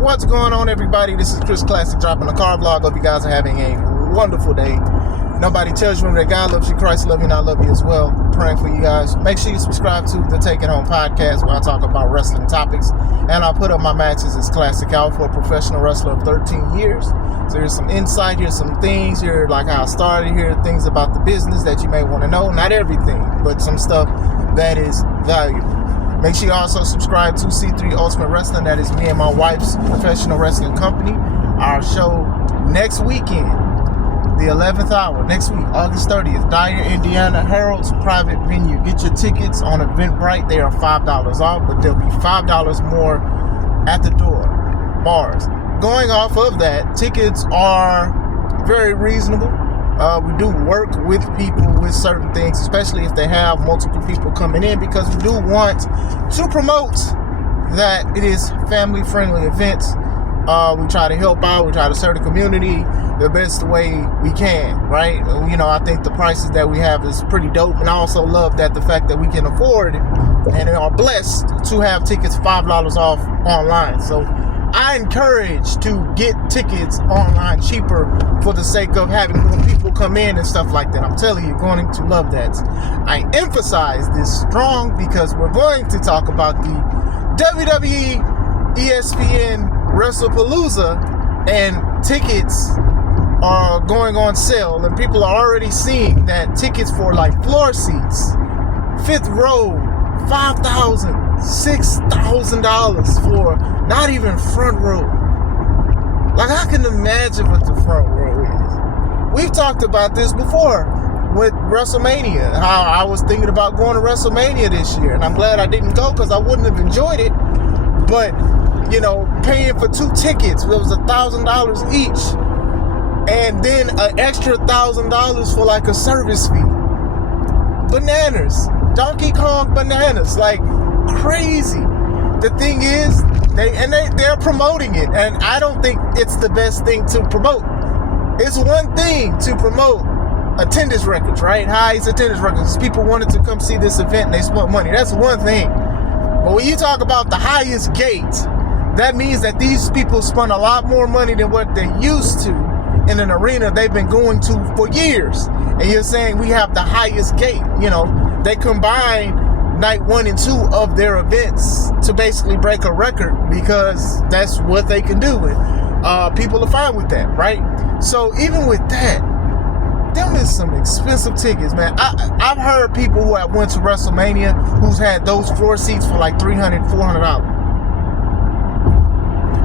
What's going on, everybody? This is Chris Classic dropping a car vlog. Hope you guys are having a wonderful day. Nobody tells you that God loves you, Christ loves you, and I love you as well. Praying for you guys. Make sure you subscribe to the Take It Home podcast where I talk about wrestling topics. And I'll put up my matches as Classic out for a professional wrestler of 13 years. So here's some insight, here's some things, here like how I started, here things about the business that you may want to know. Not everything, but some stuff that is valuable. Make sure you also subscribe to C3 Ultimate Wrestling. That is me and my wife's professional wrestling company. Our show next weekend, the 11th hour, next week, August 30th, Dyer, Indiana, Harold's private venue. Get your tickets on Eventbrite. They are $5 off, but there'll be $5 more at the door. Bars. Going off of that, tickets are very reasonable. We do work with people with certain things, especially if they have multiple people coming in, because we do want to promote that it is family-friendly events. We try to help out. We try to serve the community the best way we can, right? You know, I think the prices that we have is pretty dope, and I also love that the fact that we can afford and are blessed to have tickets $5 off online. So I encourage to get tickets online cheaper for the sake of having more people come in and stuff like that. I'm telling you, you're going to love that. I emphasize this strong because we're going to talk about the WWE ESPN Wrestlepalooza, and tickets are going on sale, and people are already seeing that tickets for like floor seats, fifth row, $5,000, $6,000 for not even front row. Like, I can imagine what the front row is. We've talked about this before with WrestleMania, how I was thinking about going to WrestleMania this year, and I'm glad I didn't go because I wouldn't have enjoyed it. But, you know, paying for 2 tickets, it was $1,000 each, and then an extra $1,000 for like a service fee. Bananas. Donkey Kong bananas, like crazy. The thing is, they're promoting it, and I don't think it's the best thing to promote. It's one thing to promote attendance records, right? Highest attendance records. People wanted to come see this event and they spent money. That's one thing. But when you talk about the highest gate, that means that these people spend a lot more money than what they used to in an arena they've been going to for years. And you're saying we have the highest gate. You know, they combine night 1 and 2 of their events to basically break a record because that's what they can do. And people are fine with that, right? So even with that, them is some expensive tickets, man. I've heard people who have went to WrestleMania who's had those floor seats for like $300, $400.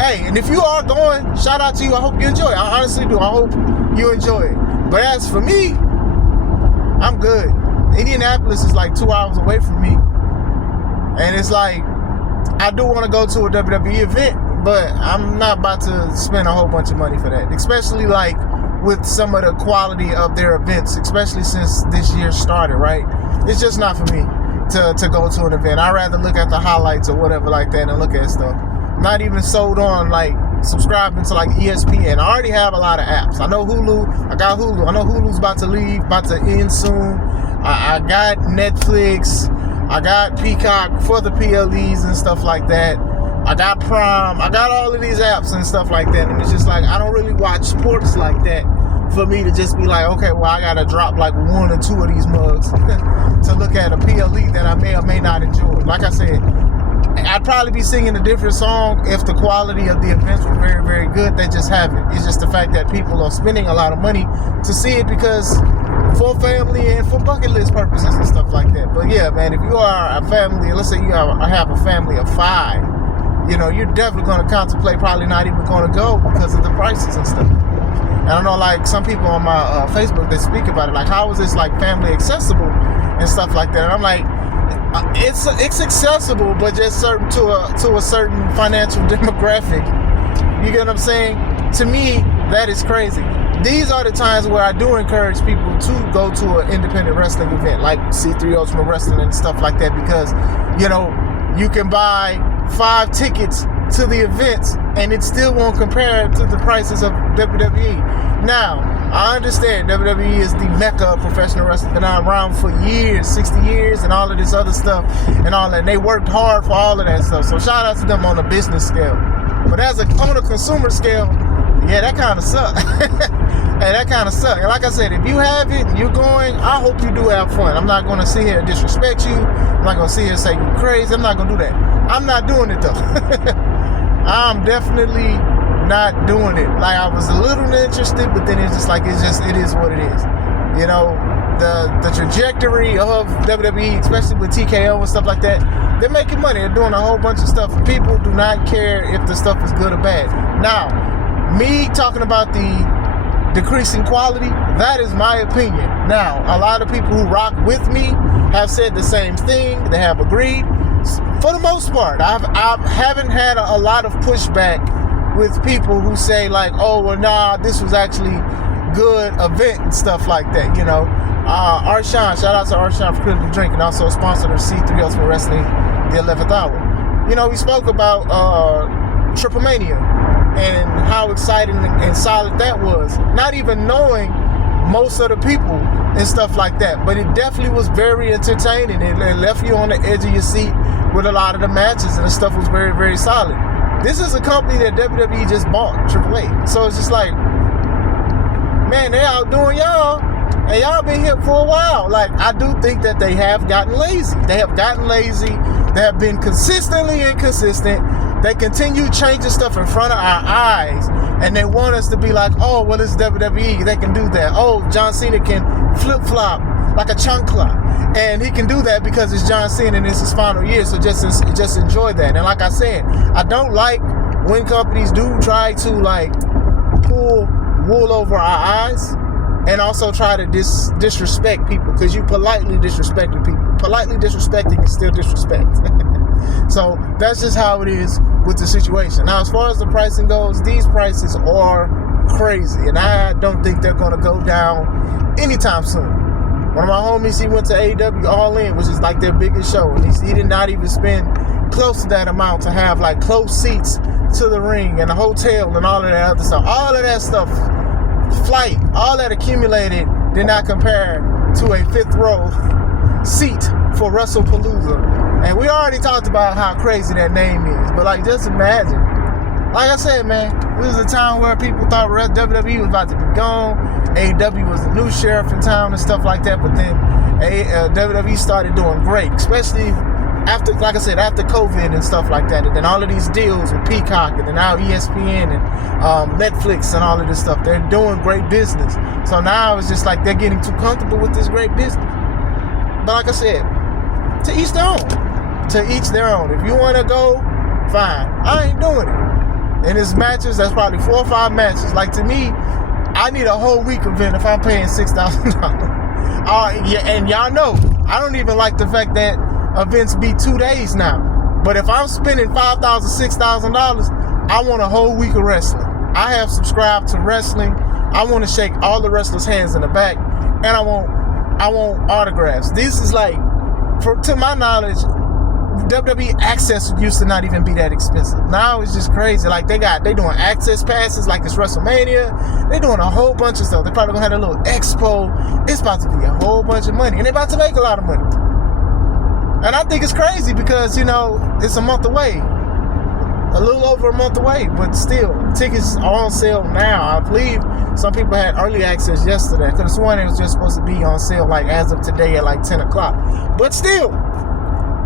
Hey, and if you are going, shout out to you. I hope you enjoy it. I honestly do. I hope you enjoy it. But as for me, I'm good. Indianapolis is like 2 hours away from me. And it's like, I do want to go to a WWE event, but I'm not about to spend a whole bunch of money for that. Especially like with some of the quality of their events, especially since this year started, right? It's just not for me to go to an event. I'd rather look at the highlights or whatever like that and look at stuff. Not even sold on like subscribing to like ESPN. I already have a lot of apps. I know Hulu. I got Hulu. I know Hulu's about to leave, about to end soon. I got Netflix. I got Peacock for the PLEs and stuff like that. I got Prime. I got all of these apps and stuff like that. And it's just like, I don't really watch sports like that for me to just be like, okay, well, I got to drop like 1 or 2 of these mugs to look at a PLE that I may or may not enjoy. Like I said, I'd probably be singing a different song if the quality of the events were very, very good. They just haven't. It's just the fact that people are spending a lot of money to see it because for family and for bucket list purposes and stuff like that. But yeah, man, if you are a family, let's say you have a family of 5, you know, you're definitely going to contemplate probably not even going to go because of the prices and stuff. And I know, like, some people on my Facebook, they speak about it, like, how is this, like, family accessible and stuff like that. And I'm like, it's accessible, but just certain to a certain financial demographic. You get what I'm saying? To me, that is crazy. These are the times where I do encourage people to go to an independent wrestling event like C3 Ultimate Wrestling and stuff like that, because, you know, you can buy 5 tickets to the events and it still won't compare to the prices of WWE. Now, I understand WWE is the mecca of professional wrestling, been around for years, 60 years, and all of this other stuff and all that. And they worked hard for all of that stuff. So shout out to them on a business scale. But on a consumer scale, yeah, that kind of sucks. Hey, that kind of sucks. And like I said, if you have it and you're going, I hope you do have fun. I'm not going to sit here and disrespect you. I'm not going to sit here and say you're crazy. I'm not going to do that. I'm not doing it, though. I'm definitely not doing it. Like, I was a little interested, but then it's just like, it is what it is. You know, the trajectory of WWE, especially with TKO and stuff like that, they're making money. They're doing a whole bunch of stuff. People do not care if the stuff is good or bad. Now, me talking about the decreasing quality, that is my opinion. Now, a lot of people who rock with me have said the same thing. They have agreed. For the most part, I haven't had a lot of pushback with people who say like, oh, well, nah, this was actually good event and stuff like that, you know. Arshawn, shout out to Arshawn for Critical Drink, and also a sponsor of C3 Ultimate Wrestling, the 11th hour. You know, we spoke about Triple Mania and how exciting and solid that was, not even knowing most of the people and stuff like that, but it definitely was very entertaining. It left you on the edge of your seat with a lot of the matches, and the stuff was very, very solid. This is a company that WWE just bought, AAA, so it's just like, man, they outdoing y'all, and y'all been here for a while. Like, I do think that they have gotten lazy. They have been consistently inconsistent. They continue changing stuff in front of our eyes, and they want us to be like, oh, well, it's WWE, they can do that. Oh, John Cena can flip-flop like a chancla, and he can do that because it's John Cena and it's his final year, so just enjoy that. And like I said, I don't like when companies do try to like pull wool over our eyes and also try to disrespect people, because you politely disrespecting people. Politely disrespecting is still disrespect. So that's just how it is with the situation. Now, as far as the pricing goes, these prices are crazy, and I don't think they're going to go down anytime soon. One of my homies, he went to AEW All In, which is like their biggest show, and he did not even spend close to that amount to have like close seats to the ring and the hotel and all of that other stuff. All of that stuff, flight, all that accumulated did not compare to a fifth row seat for Wrestlepalooza. And we already talked about how crazy that name is, but like, just imagine. Like I said, man, this is a time where people thought WWE was about to be gone. AEW was the new sheriff in town and stuff like that, but then WWE started doing great, especially after, like I said, after COVID and stuff like that. And then all of these deals with Peacock and then now ESPN and Netflix and all of this stuff, they're doing great business. So now it's just like they're getting too comfortable with this great business. But like I said, to each their own. To each their own. If you want to go, fine. I ain't doing it. And it's matches, that's probably 4 or 5 matches. Like, to me, I need a whole week event if I'm paying $6,000. Yeah, and y'all know, I don't even like the fact that events be 2 days now. But if I'm spending $5,000, $6,000, I want a whole week of wrestling. I have subscribed to wrestling. I want to shake all the wrestlers' hands in the back, and I want autographs. This is like, to my knowledge, WWE access used to not even be that expensive. Now it's just crazy. Like, they doing access passes like it's WrestleMania. They doing a whole bunch of stuff. They probably gonna have a little expo. It's about to be a whole bunch of money, and they're about to make a lot of money. And I think it's crazy because, you know, it's a month away. A little over a month away, but still, tickets are on sale now. I believe some people had early access yesterday. I could have sworn it was just supposed to be on sale like as of today at like 10 o'clock. But still,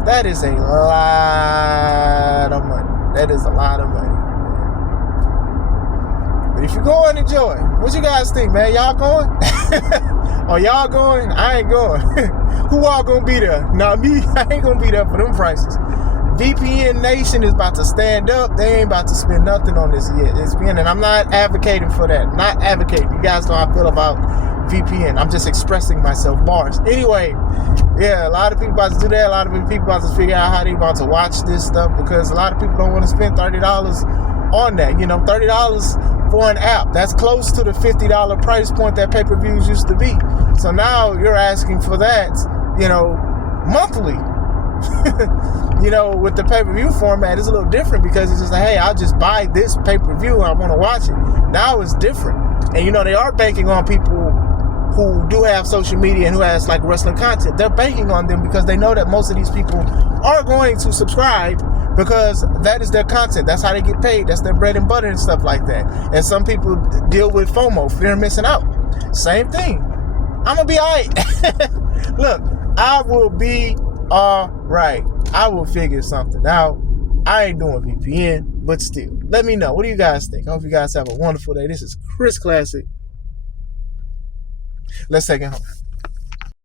that is a lot of money. That is a lot of money. But if you go and enjoy, what you guys think, man? Y'all going? Are y'all going? I ain't going. Who all gonna be there? Not me. I ain't gonna be there for them prices. VPN Nation is about to stand up. They ain't about to spend nothing on this yet. And I'm not advocating for that. Not advocating. You guys know how I feel about VPN. I'm just expressing myself. Bars. Anyway, yeah, a lot of people about to do that. A lot of people about to figure out how they about to watch this stuff, because a lot of people don't want to spend $30 on that. You know, $30 for an app. That's close to the $50 price point that pay-per-views used to be. So now you're asking for that, you know, monthly. You know, with the pay-per-view format, it's a little different because it's just like, hey, I'll just buy this pay-per-view and I want to watch it. Now it's different. And, you know, they are banking on people who do have social media and who has, like, wrestling content. They're banking on them because they know that most of these people are going to subscribe because that is their content. That's how they get paid. That's their bread and butter and stuff like that. And some people deal with FOMO, fear of missing out. Same thing. I'm gonna be all right. Look, I will be all right. I will figure something out. I ain't doing VPN, but still, let me know. What do you guys think? I hope you guys have a wonderful day. This is Chris Classic. Let's take it home.